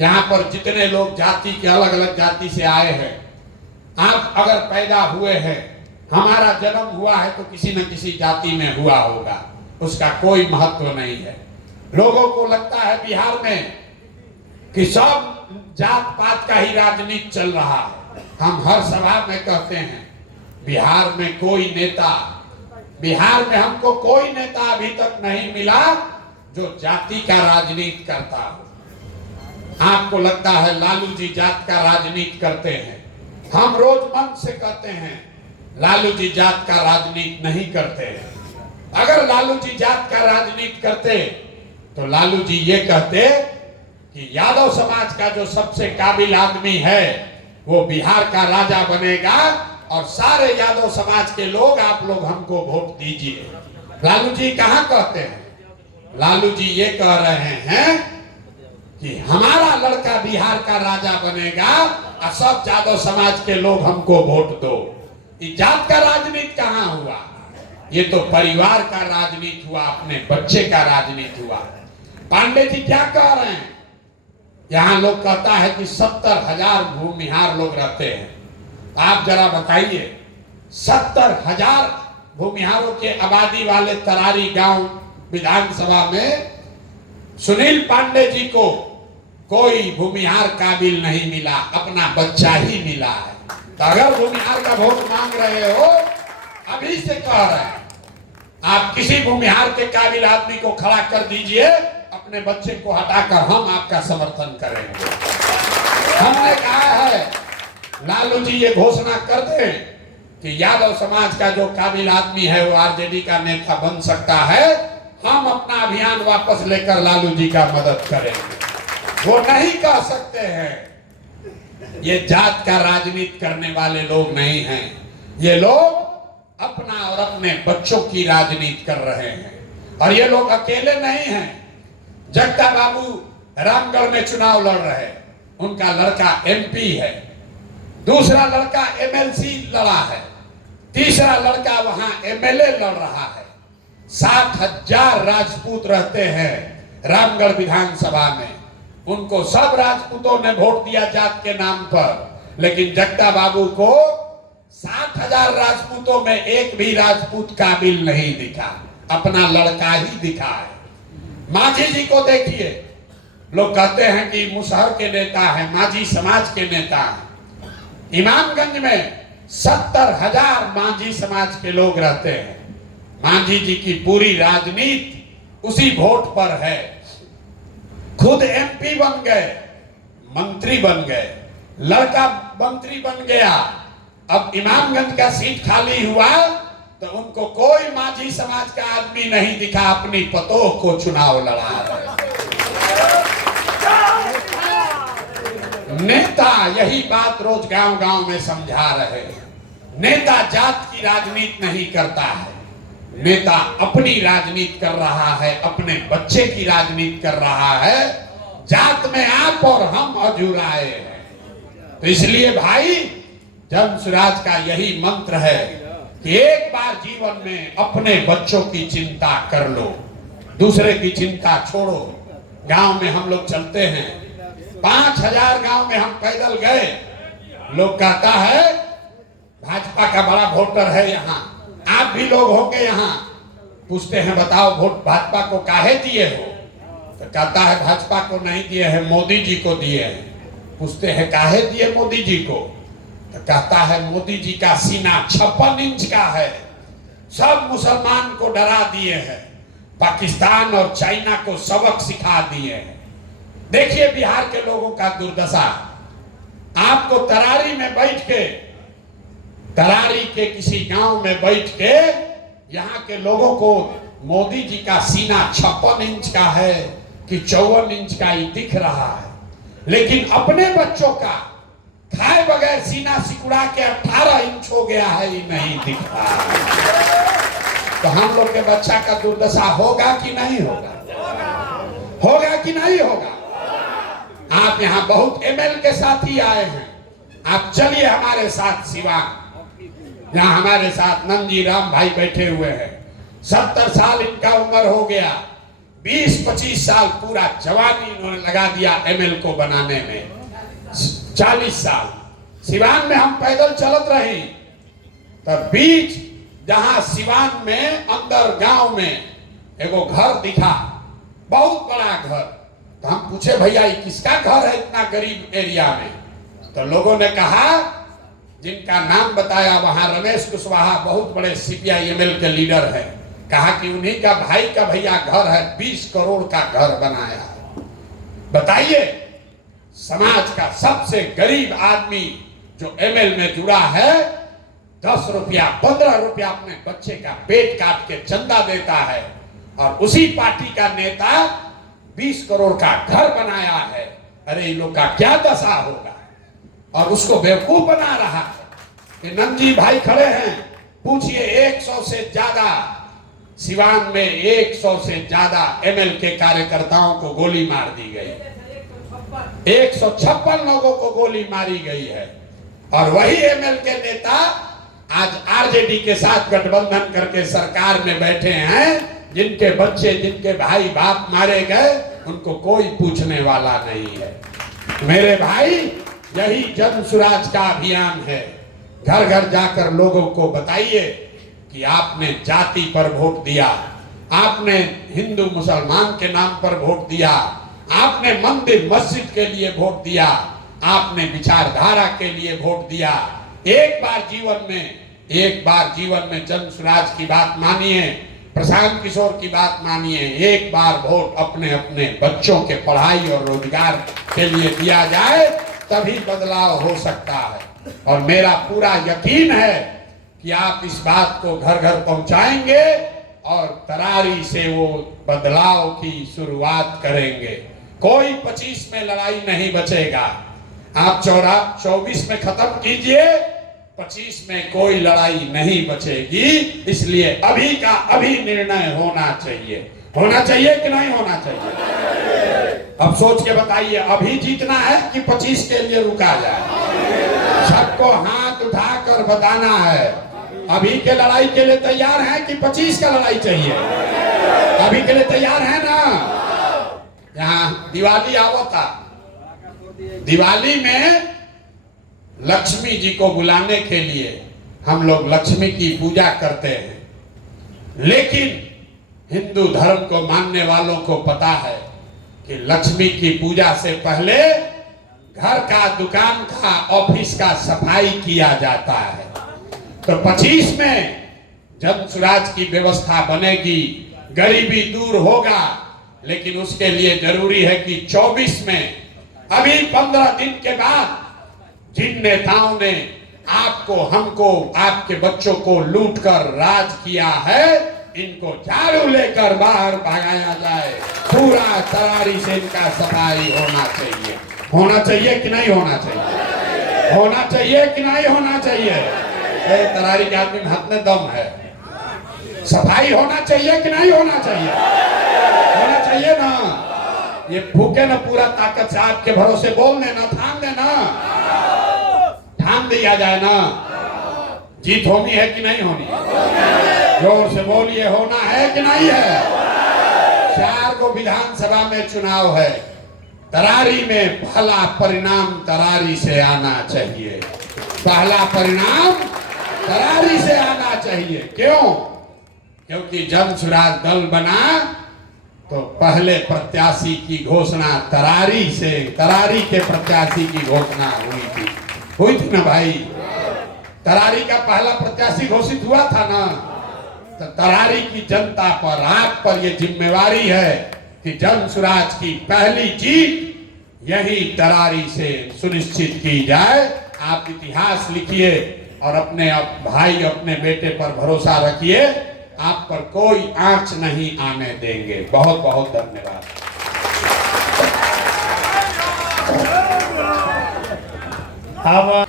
यहाँ पर जितने लोग जाति के अलग अलग जाति से आए हैं, आप अगर पैदा हुए हैं, हमारा जन्म हुआ है तो किसी न किसी जाति में हुआ होगा, उसका कोई महत्व नहीं है। लोगों को लगता है बिहार में कि सब जात पात का ही राजनीति चल रहा है। हम हर सभा में कहते हैं बिहार में कोई नेता, बिहार में हमको कोई नेता अभी तक नहीं मिला जो जाति का राजनीति करता हो। आपको लगता है लालू जी जात का राजनीति करते हैं, हम रोज मन से कहते हैं लालू जी जात का राजनीति नहीं करते हैं। अगर लालू जी जात का राजनीति करते तो लालू जी ये कहते कि यादव समाज का जो सबसे काबिल आदमी है वो बिहार का राजा बनेगा और सारे यादव समाज के लोग, आप लोग हमको वोट दीजिए। लालू जी कहाँ कहते हैं? लालू जी ये कह रहे हैं कि हमारा लड़का बिहार का राजा बनेगा और सब यादव समाज के लोग हमको वोट दो। ये जात का राजनीति कहाँ हुआ? ये तो परिवार का राजनीति हुआ, अपने बच्चे का राजनीति हुआ। पांडे जी क्या कह रहे हैं? यहाँ लोग कहता है कि 70,000 भूमिहार लोग रहते हैं। आप जरा बताइए, 70,000 भूमिहारों के आबादी वाले तरारी गांव विधानसभा में सुनील पांडे जी को कोई भूमिहार काबिल नहीं मिला, अपना बच्चा ही मिला है। तो अगर भूमिहार का वोट मांग रहे हो, अभी से कह रहे हैं, आप किसी भूमिहार के काबिल आदमी को खड़ा कर दीजिए, अपने बच्चे को हटाकर हम आपका समर्थन करेंगे। हमने कहा है लालू जी ये घोषणा कर दे कि यादव समाज का जो काबिल आदमी है वो आरजेडी का नेता बन सकता है, हम अपना अभियान वापस लेकर लालू जी का मदद करेंगे। वो नहीं कह सकते हैं। ये जात का राजनीति करने वाले लोग नहीं हैं, ये लोग अपना और अपने बच्चों की राजनीति कर रहे हैं। और ये लोग अकेले नहीं हैं। जगता बाबू रामगढ़ में चुनाव लड़ रहे हैं, उनका लड़का एमपी है, दूसरा लड़का एमएलसी लड़ा है, तीसरा लड़का वहां एमएलए लड़ रहा है। 60,000 राजपूत रहते हैं रामगढ़ विधानसभा में, उनको सब राजपूतों ने वोट दिया जात के नाम पर, लेकिन जगता बाबू को 60,000 राजपूतों में एक भी राजपूत काबिल नहीं दिखा, अपना लड़का ही दिखा है। माझी जी को देखिए, लोग कहते हैं कि मुसहर के नेता है, माझी समाज के नेता है। इमामगंज में 70,000 माझी समाज के लोग रहते हैं। माझी जी की पूरी राजनीति उसी वोट पर है। खुद एमपी बन गए, मंत्री बन गए, लड़का मंत्री बन गया। अब इमामगंज का सीट खाली हुआ तो उनको कोई माझी समाज का आदमी नहीं दिखा, अपनी पतोह को चुनाव लड़ा रहे। नेता यही बात रोज गांव गांव में समझा रहे हैं। नेता जात की राजनीति नहीं करता है, नेता अपनी राजनीति कर रहा है, अपने बच्चे की राजनीति कर रहा है। जात में आप और हम अधूराए हैं। तो इसलिए भाई, जन स्वराज का यही मंत्र है कि एक बार जीवन में अपने बच्चों की चिंता कर लो, दूसरे की चिंता छोड़ो। गांव में हम लोग चलते हैं, 5,000 गांव में हम पैदल गए। लोग कहता है भाजपा का बड़ा वोटर है यहाँ, आप भी लोग होंगे यहाँ। पूछते हैं बताओ वोट भाजपा को काहे दिए हो? तो कहता है भाजपा को नहीं दिए हैं, मोदी जी को दिए हैं। पूछते हैं काहे दिए मोदी जी को? तो कहता है मोदी जी का सीना 56 इंच का है, सब मुसलमान को डरा दिए हैं, पाकिस्तान और चाइना को सबक सिखा दिए हैं। देखिए बिहार के लोगों का दुर्दशा। आपको तरारी में बैठ के, तरारी के किसी गांव में बैठ के यहाँ के लोगों को मोदी जी का सीना 56 इंच का है कि 54 इंच का ही दिख रहा है, लेकिन अपने बच्चों का खाए बगैर सीना सिकुड़ा के 18 इंच हो गया है, ही नहीं दिख रहा है। तो हम लोग के बच्चा का दुर्दशा होगा कि नहीं होगा? होगा कि नहीं होगा? आप यहाँ बहुत एमएल के साथ ही आए हैं, आप चलिए हमारे साथ सिवान। यहाँ हमारे साथ नंदी राम भाई बैठे हुए हैं, 70 साल इनका उम्र हो गया। 20-25 साल पूरा जवानी इन्होंने लगा दिया एमएल को बनाने में। 40 साल सिवान में हम पैदल चलत रही, तब बीच जहां सिवान में अंदर गांव में एगो घर दिखा, बहुत बड़ा घर। तो हम पूछे भैया ये किसका घर है इतना गरीब एरिया में? तो लोगों ने कहा, जिनका नाम बताया वहां रमेश कुशवाहा बहुत बड़े CPI-ML के लीडर हैं, कहा कि उन्हीं का भाई का भैया घर है, 20 करोड़ का घर बनाया है। बताइए, समाज का सबसे गरीब आदमी जो ML में जुड़ा है 10 रुपया 15 रुपया अपने बच्चे का पेट काट के चंदा देता है, और उसी पार्टी का नेता 20 करोड़ का घर बनाया है। अरे इन लोग का क्या दशा होगा? और उसको बेवकूफ बना रहा है। नंदी भाई खड़े हैं, पूछिए 100 से ज्यादा सिवान में 100 से ज्यादा ML के कार्यकर्ताओं को गोली मार दी गई। 156 लोगों को गोली मारी गई है। और वही ML के नेता आज RJD के साथ गठबंधन करके सरकार में बैठे हैं। जिनके बच्चे, जिनके भाई बाप मारे गए, उनको कोई पूछने वाला नहीं है। मेरे भाई, यही जन सुराज का अभियान है। घर घर जाकर लोगों को बताइए कि आपने जाति पर वोट दिया, आपने हिंदू मुसलमान के नाम पर वोट दिया, आपने मंदिर मस्जिद के लिए वोट दिया, आपने विचारधारा के लिए वोट दिया। एक बार जीवन में जन सुराज की बात मानिए, प्रशांत किशोर की बात मानिए। एक बार वोट अपने अपने बच्चों के पढ़ाई और रोजगार के लिए दिया जाए, तभी बदलाव हो सकता है। और मेरा पूरा यकीन है कि आप इस बात को घर घर पहुंचाएंगे और तरारी से वो बदलाव की शुरुआत करेंगे। कोई 25 में लड़ाई नहीं बचेगा। आप 24 में खत्म कीजिए, 25 में कोई लड़ाई नहीं बचेगी। इसलिए अभी का अभी निर्णय होना चाहिए। होना चाहिए कि नहीं होना चाहिए? अब सोच के बताइए, अभी जीतना है कि 25 के लिए रुका जाए? सबको हाथ उठाकर बताना है, अभी के लड़ाई के लिए तैयार है कि 25 का लड़ाई चाहिए? अभी के लिए तैयार है ना? यहाँ दिवाली आवता, दिवाली में लक्ष्मी जी को बुलाने के लिए हम लोग लक्ष्मी की पूजा करते हैं। लेकिन हिंदू धर्म को मानने वालों को पता है कि लक्ष्मी की पूजा से पहले घर का, दुकान का, ऑफिस का सफाई किया जाता है। तो 25 में जन सुराज की व्यवस्था बनेगी, गरीबी दूर होगा। लेकिन उसके लिए जरूरी है कि 24 में, अभी 15 दिन के बाद, जिन नेताओं ने आपको, हमको, आपके बच्चों को लूटकर राज किया है, इनको झाड़ू लेकर बाहर भगाया जाए। पूरा तरारी से इनका सफाई होना चाहिए। होना चाहिए कि नहीं होना चाहिए? होना चाहिए कि नहीं होना चाहिए? तरारी के आदमी में हाथ में दम है। सफाई होना चाहिए कि नहीं होना चाहिए? होना चाहिए ना। ये फूके ना पूरा ताकत से, आपके भरोसे बोल देना, थाम देना, ठान दिया जाए ना। जीत होनी है कि नहीं होनी? जोर से बोलिए, होना है कि नहीं है? 4 को विधानसभा में चुनाव है। तरारी में पहला परिणाम तरारी से आना चाहिए। पहला परिणाम तरारी से आना चाहिए। क्यों? क्योंकि जन सुराज दल बना तो पहले प्रत्याशी की घोषणा तरारी से, तरारी के प्रत्याशी की घोषणा हुई थी ना भाई? तरारी का पहला प्रत्याशी घोषित हुआ था ना। तो तरारी की जनता पर, आप पर यह जिम्मेवारी है कि जन सुराज की पहली जीत यही तरारी से सुनिश्चित की जाए। आप इतिहास लिखिए और अपने भाई, अपने बेटे पर भरोसा रखिए। आप पर कोई आंच नहीं आने देंगे। बहुत बहुत धन्यवाद। अब